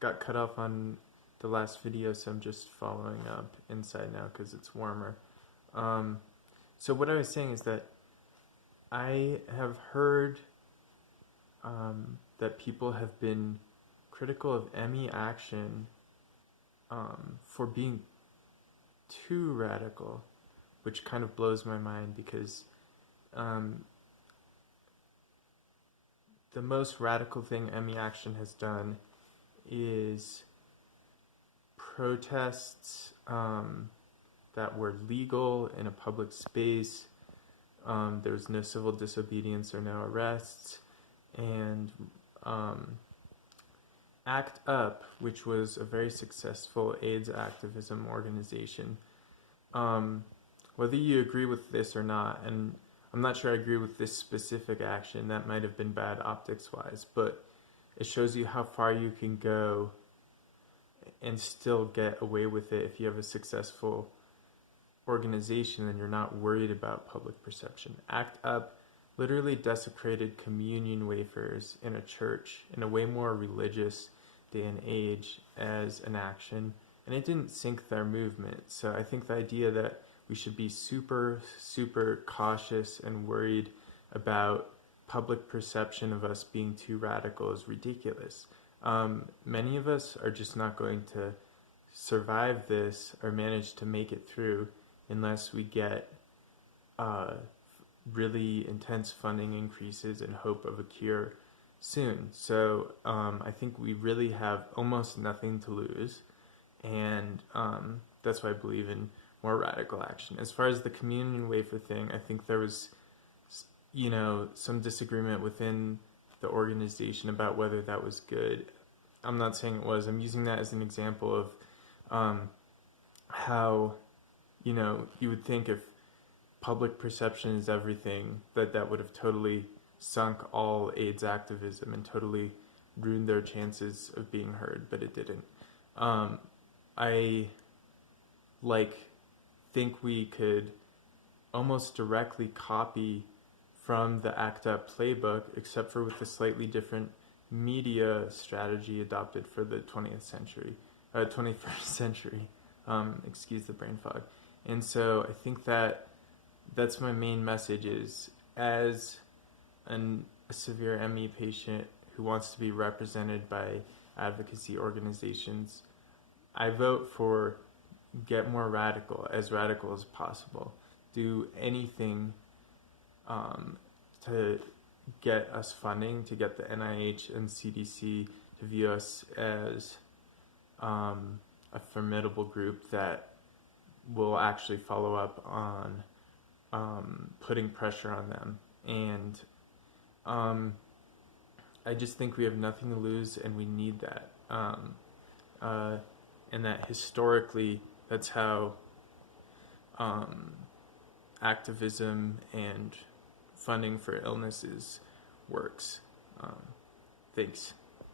got cut off on the last video, so I'm just following up inside now because it's warmer. So what I was saying is that I have heard that people have been critical of ME action for being too radical, which kind of blows my mind because the most radical thing ME action has done is protests that were legal in a public space. There was no civil disobedience or no arrests. And ACT UP, which was a very successful AIDS activism organization, whether you agree with this or not, and I'm not sure I agree with this specific action, that might have been bad optics-wise, but it shows you how far you can go and still get away with it if you have a successful organization and you're not worried about public perception. ACT UP literally desecrated communion wafers in a church in a way more religious day and age as an action, and it didn't sink their movement. So I think the idea that we should be super cautious and worried about public perception of us being too radical is ridiculous. Many of us are just not going to survive this or manage to make it through unless we get really intense funding increases in hope of a cure soon. So I think we really have almost nothing to lose, and that's why I believe in more radical action. As far as the communion wafer thing, I think there was, some disagreement within the organization about whether that was good. I'm not saying it was. I'm using that as an example of how, you would think if public perception is everything, that would have totally sunk all AIDS activism and totally ruined their chances of being heard, but it didn't. I think we could almost directly copy from the ACT UP playbook, except for with a slightly different media strategy adopted for the 21st century. Excuse the brain fog. And so I think that's my main message is, as a severe ME patient who wants to be represented by advocacy organizations, I vote for get more radical as possible. Do anything to get us funding, to get the NIH and CDC to view us as a formidable group that will actually follow up on putting pressure on them. And I just think we have nothing to lose, and we need that. And that historically, that's how activism and funding for illnesses works. Thanks.